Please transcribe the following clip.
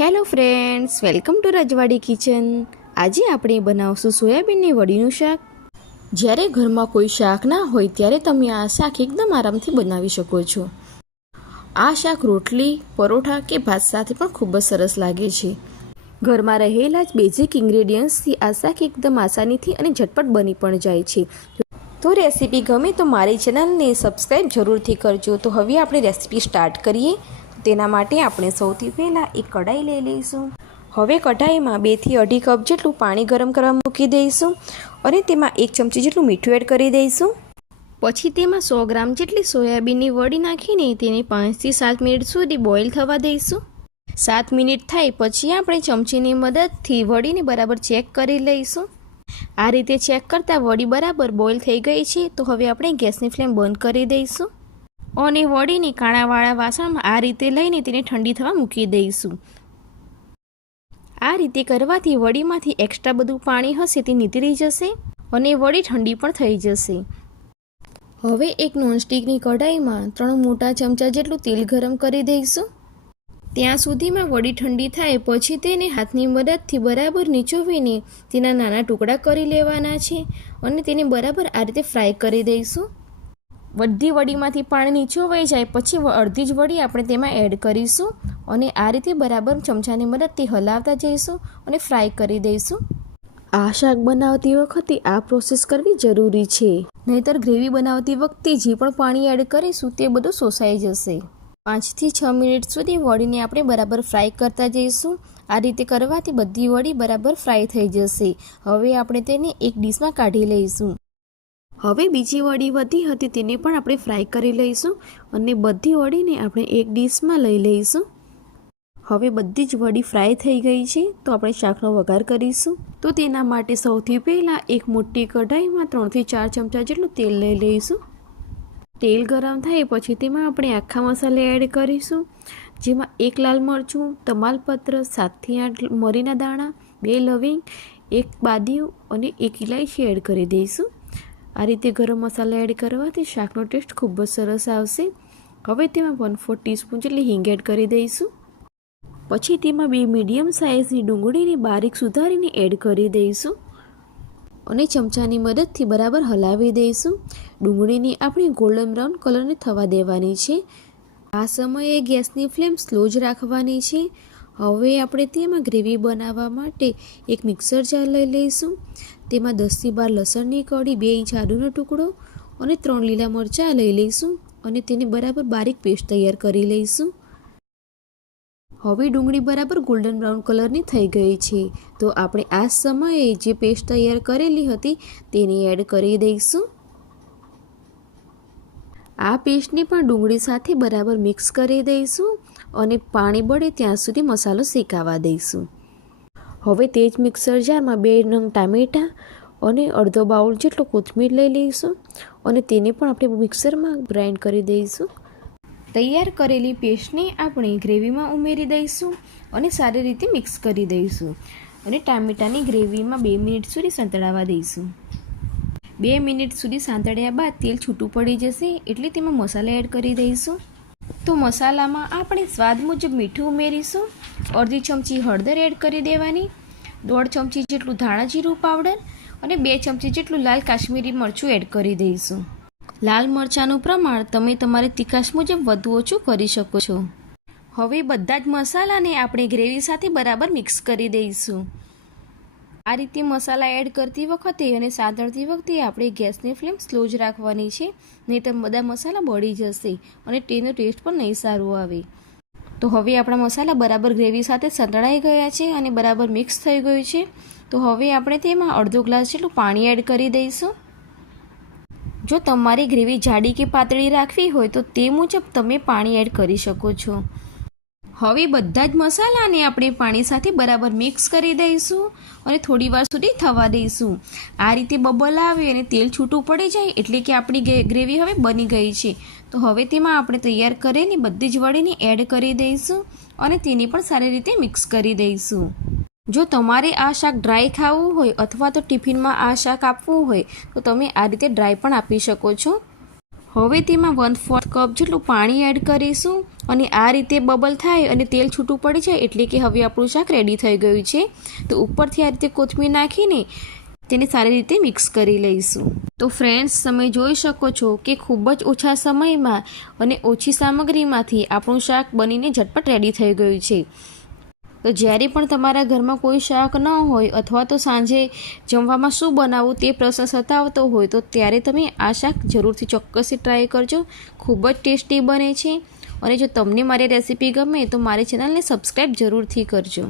Hello friends, welcome to રજવાડી kitchen. આજે આપણે બનાવશું સોયાબીનની વડીનું શાક. જ્યારે ઘરમાં કોઈ શાક ના હોય ત્યારે તમે આ શાક એકદમ આરામથી બનાવી શકો છો. આ શાક રોટલી, પરોઠા કે ભાત સાથે પણ ખૂબ જ સરસ લાગે છે. ઘરમાં રહેલા જ બેઝિક ઇન્ગ્રેડિયન્ટ્સથી આ શાક એકદમ આસાનીથી અને ઝટપટ બની પણ જાય છે. તો રેસીપી ગમે તો મારી ચેનલને સબસ્ક્રાઈબ જરૂરથી કરજો. તો હવે આપણે રેસીપી સ્ટાર્ટ કરીએ. તેના માટે આપણે સૌથી પહેલાં એક કઢાઈ લઈ લઈશું. હવે કઢાઈમાં 2 થી 2.5 કપ જેટલું પાણી ગરમ કરવા મૂકી દઈશું અને તેમાં 1 ચમચી જેટલું મીઠું એડ કરી દઈશું. પછી તેમાં 100 ગ્રામ જેટલી સોયાબીનની વડી નાખીને તેને 5 થી 7 મિનિટ સુધી બોઇલ થવા દઈશું. 7 મિનિટ થાય પછી આપણે ચમચીની મદદથી વડીને બરાબર ચેક કરી લઈશું. આ રીતે ચેક કરતાં વડી બરાબર બોઇલ થઈ ગઈ છે. તો હવે આપણે ગેસની ફ્લેમ બંધ કરી દઈશું અને વડીને કાણાવાળા વાસણમાં આ રીતે લઈને તેને ઠંડી થવા મૂકી દઈશું. આ રીતે કરવાથી વડીમાંથી એક્સ્ટ્રા બધું પાણી હશે તે નીતરી જશે અને વડી ઠંડી પણ થઈ જશે. હવે એક નોનસ્ટિકની કઢાઈમાં 3 મોટા ચમચા જેટલું તેલ ગરમ કરી દઈશું. ત્યાં સુધીમાં વડી ઠંડી થાય પછી તેને હાથની મદદથી બરાબર નીચોવીને તેના નાના ટુકડા કરી લેવાના છે અને તેને બરાબર આ રીતે ફ્રાય કરી દઈશું. બધી વડીમાંથી પાણી નીચોવાઈ જાય પછી અડધી જ વડી આપણે તેમાં એડ કરીશું અને આ રીતે બરાબર ચમચાની મદદથી હલાવતા જઈશું અને ફ્રાય કરી દઈશું. આ શાક બનાવતી વખતે આ પ્રોસેસ કરવી જરૂરી છે, નહીંતર ગ્રેવી બનાવતી વખતે જે પણ પાણી એડ કરીશું તે બધું શોષાઈ જશે. 5 થી 6 મિનિટ સુધી વડીને આપણે બરાબર ફ્રાય કરતા જઈશું. આ રીતે કરવાથી બધી વડી બરાબર ફ્રાય થઈ જશે. હવે આપણે તેને એક ડીશમાં કાઢી લઈશું. હવે બીજી વડી વધી હતી તેને પણ આપણે ફ્રાય કરી લઈશું અને બધી વડીને આપણે એક ડીશમાં લઈ લઈશું. હવે બધી જ વડી ફ્રાય થઈ ગઈ છે. તો આપણે શાકનો વઘાર કરીશું. તો તેના માટે સૌથી પહેલાં એક મોટી કઢાઈમાં 3 થી 4 ચમચા જેટલું તેલ લઈ લઈશું. તેલ ગરમ થાય પછી તેમાં આપણે આખા મસાલા એડ કરીશું, જેમાં 1 લાલ મરચું, તમાલપત્ર, 7 થી 8 મરીના દાણા, 2 લવિંગ, 1 બાદિયું અને 1 ઇલાયચી એડ કરી દઈશું. આ રીતે ગરમ મસાલા એડ કરવાથી શાકનો ટેસ્ટ ખૂબ જ સરસ આવશે. હવે તેમાં 1/4 ટીસ્પૂન જેટલી હિંગ એડ કરી દઈશું. પછી તેમાં 2 મીડિયમ સાઇઝની ડુંગળીને બારીક સુધારીને એડ કરી દઈશું અને ચમચાની મદદથી બરાબર હલાવી દઈશું. ડુંગળીને આપણે ગોલ્ડન બ્રાઉન કલરને થવા દેવાની છે. આ સમયે ગેસની ફ્લેમ સ્લો જ રાખવાની છે. હવે આપણે તેમાં ગ્રેવી બનાવવા માટે એક મિક્સર જાર લઈ લઈશું. તેમાં 10 થી 12 લસણની કળી, 2 ઇંચ આદુનો ટુકડો અને 3 લીલા મરચાં લઈ લઈશું અને તેને બરાબર બારીક પેસ્ટ તૈયાર કરી લઈશું. હવે ડુંગળી બરાબર ગોલ્ડન બ્રાઉન કલરની થઈ ગઈ છે. તો આપણે આ સમયે જે પેસ્ટ તૈયાર કરેલી હતી તેને એડ કરી દઈશું. આ પેસ્ટને પણ ડુંગળી સાથે બરાબર મિક્સ કરી દઈશું અને પાણી બળે ત્યાં સુધી મસાલો શેકાવા દઈશું. હવે તે જ મિક્સર જારમાં 2 નંગ ટામેટાં અને અડધો બાઉલ જેટલો કોથમીર લઈ લઈશું અને તેને પણ આપણે મિક્સરમાં ગ્રાઇન્ડ કરી દઈશું. તૈયાર કરેલી પેસ્ટને આપણે ગ્રેવીમાં ઉમેરી દઈશું અને સારી રીતે મિક્સ કરી દઈશું અને ટામેટાની ગ્રેવીમાં 2 મિનિટ સુધી સંતળાવા દઈશું. 2 મિનિટ સુધી સાંતળ્યા બાદ તેલ છૂટું પડી જશે એટલે તેમાં મસાલા એડ કરી દઈશું. તો મસાલામાં આપણે સ્વાદ મુજબ મીઠું ઉમેરીશું, અડધી ચમચી હળદર એડ કરી દેવાની, 1.5 ચમચી જેટલું ધાણા જીરું પાવડર અને 2 ચમચી જેટલું લાલ કાશ્મીરી મરચું એડ કરી દઈશું. લાલ મરચાંનું પ્રમાણ તમે તમારી તીખાશ મુજબ વધુ ઓછું કરી શકો છો. હવે બધા જ મસાલાને આપણે ગ્રેવી સાથે બરાબર મિક્સ કરી દઈશું. આ રીતે મસાલા એડ કરતી વખતે અને સાંતળતી વખતે આપણે ગેસની ફ્લેમ સ્લો જ રાખવાની છે, નહીં તો બધા મસાલા બળી જશે અને તેનો ટેસ્ટ પણ નહીં સારું આવે. તો હવે આપણા મસાલા બરાબર ગ્રેવી સાથે સંતળાઈ ગયા છે અને બરાબર મિક્સ થઈ ગયું છે. તો હવે આપણે તેમાં અડધો ગ્લાસ જેટલું પાણી એડ કરી દઈશું. જો તમારી ગ્રેવી જાડી કે પાતળી રાખવી હોય તો તે મુજબ તમે પાણી એડ કરી શકો છો. હવે બધા જ મસાલાને આપણે પાણી સાથે બરાબર મિક્સ કરી દઈશું અને થોડી વાર સુધી થવા દઈશું. આ રીતે બબલ આવે અને તેલ છૂટું પડી જાય એટલે કે આપણી ગ્રેવી હવે બની ગઈ છે. તો હવે તેમાં આપણે તૈયાર કરેલી બધી જ વડીને એડ કરી દઈશું અને તેને પણ સારી રીતે મિક્સ કરી દઈશું. જો તમારે આ શાક ડ્રાય ખાવું હોય અથવા તો ટિફિનમાં આ શાક આપવું હોય તો તમે આ રીતે ડ્રાય પણ આપી શકો છો. હવે તેમાં 1/4 કપ જેટલું પાણી એડ કરીશું અને આ રીતે બબલ થાય અને તેલ છૂટું પડી જાય એટલે કે હવે આપણું શાક રેડી થઈ ગયું છે. તો ઉપરથી આ રીતે કોથમીર નાખીને તેને સારી રીતે મિક્સ કરી લઈશું. તો ફ્રેન્ડ્સ, તમે જોઈ શકો છો કે ખૂબ જ ઓછા સમયમાં અને ઓછી સામગ્રીમાંથી આપણું શાક બનીને ઝટપટ રેડી થઈ ગયું છે. તો જ્યારે પણ તમારા ઘરમાં કોઈ શાક ન હોય અથવા તો સાંજે જમવામાં શું બનાવવું તે પ્રશ્ન સતાવતો હોય તો ત્યારે તમે આ શાક જરૂરથી ચોક્કસથી ટ્રાય કરજો. ખૂબ જ ટેસ્ટી બને છે. અને જો તમને મારી રેસીપી ગમે તો મારી ચેનલને સબસ્ક્રાઈબ જરૂરથી કરજો.